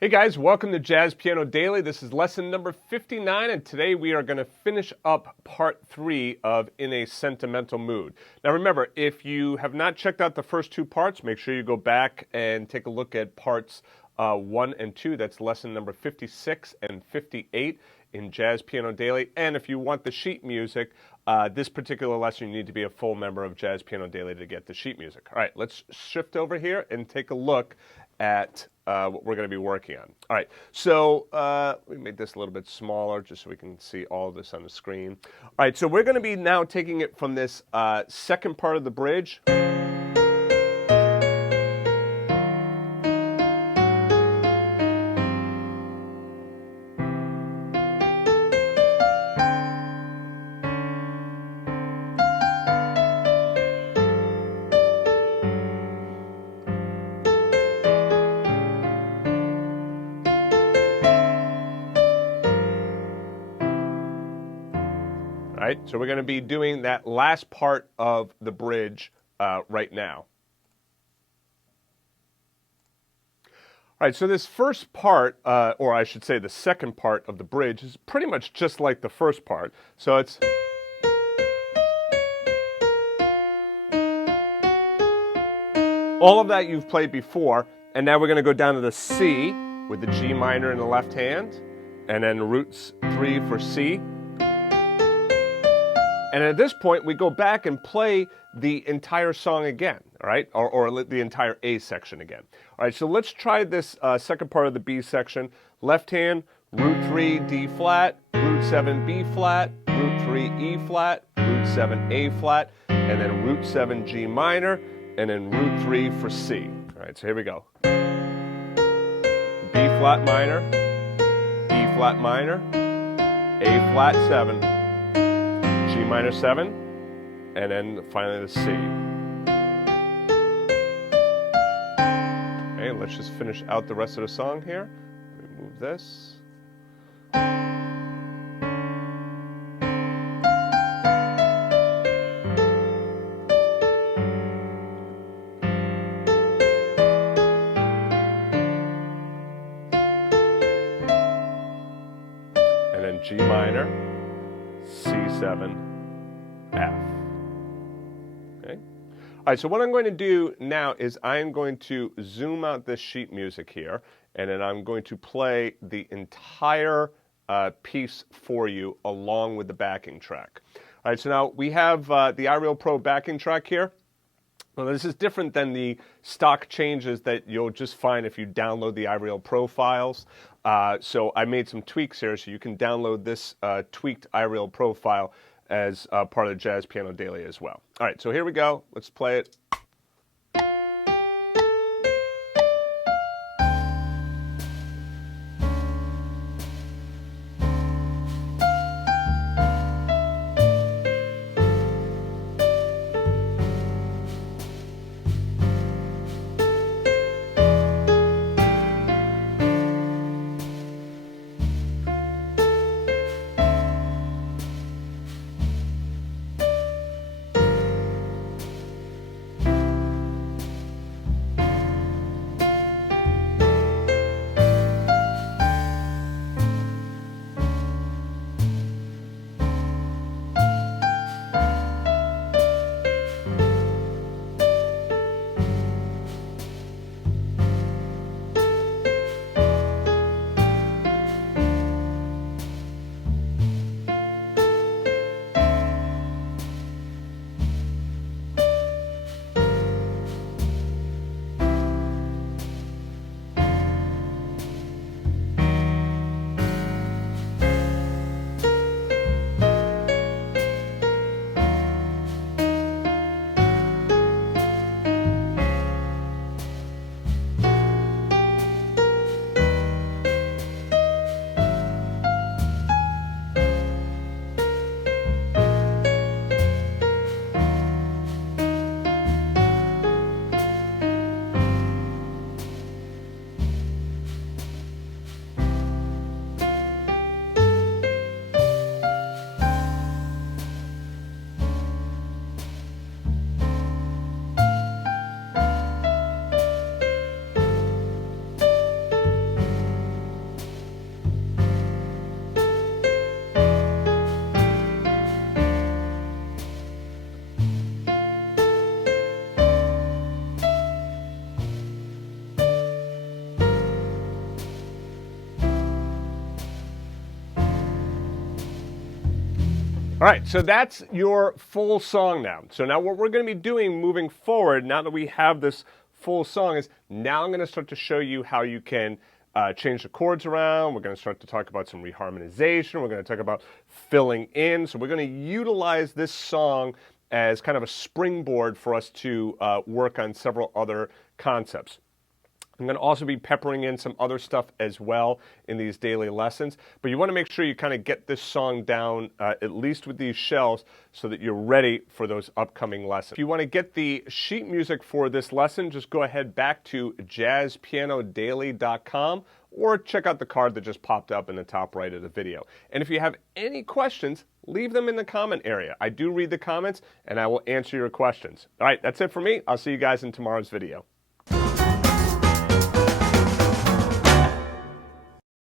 Hey guys, welcome to Jazz Piano Daily. This is lesson number 59, and today we are going to finish up part 3 of In a Sentimental Mood. Now remember, if you have not checked out the first two parts, make sure you go back and take a look at parts 1 and 2. That's lesson number 56 and 58 in Jazz Piano Daily. And if you want the sheet music, this particular lesson, you need to be a full member of Jazz Piano Daily to get the sheet music. All right, let's shift over here and take a look at what we're going to be working on. All right, so we made this a little bit smaller just so we can see all of this on the screen. All right, so we're going to be now taking it from this second part of the bridge. All right, so we're going to be doing that last part of the bridge right now. All right, so this first part, or I should say the second part of the bridge, is pretty much just like the first part. So it's... all of that you've played before, and now we're going to go down to the C with the G minor in the left hand, and then roots 3 for C. And at this point, we go back and play the entire song again, all right, or the entire A section again. All right, so let's try this second part of the B section. Left hand, root 3, D flat, root 7, B flat, root 3, E flat, root 7, A flat, and then root 7, G minor, and then root 3 for C. All right, so here we go. B flat minor, E flat minor, A flat 7, G minor 7, and then finally the C. Okay, let's just finish out the rest of the song here. Remove this. And then G minor, C7, F. Okay. All right, so what I'm going to do now is I'm going to zoom out this sheet music here, and then I'm going to play the entire piece for you along with the backing track. All right, so now we have the Ireal Pro backing track here. Well, this is different than the stock changes that you'll just find if you download the Ireal Pro files. So I made some tweaks here, so you can download this tweaked Ireal Pro file as part of the Jazz Piano Daily as well. All right, so here we go. Let's play it. All right, so that's your full song now. So now what we're going to be doing moving forward, now that we have this full song, is now I'm going to start to show you how you can change the chords around. We're going to start to talk about some reharmonization. We're going to talk about filling in. So we're going to utilize this song as kind of a springboard for us to work on several other concepts. I'm going to also be peppering in some other stuff as well in these daily lessons, but you want to make sure you kind of get this song down at least with these shells so that you're ready for those upcoming lessons. If you want to get the sheet music for this lesson, just go ahead back to jazzpianodaily.com or check out the card that just popped up in the top right of the video. And if you have any questions, leave them in the comment area. I do read the comments and I will answer your questions. All right, that's it for me. I'll see you guys in tomorrow's video.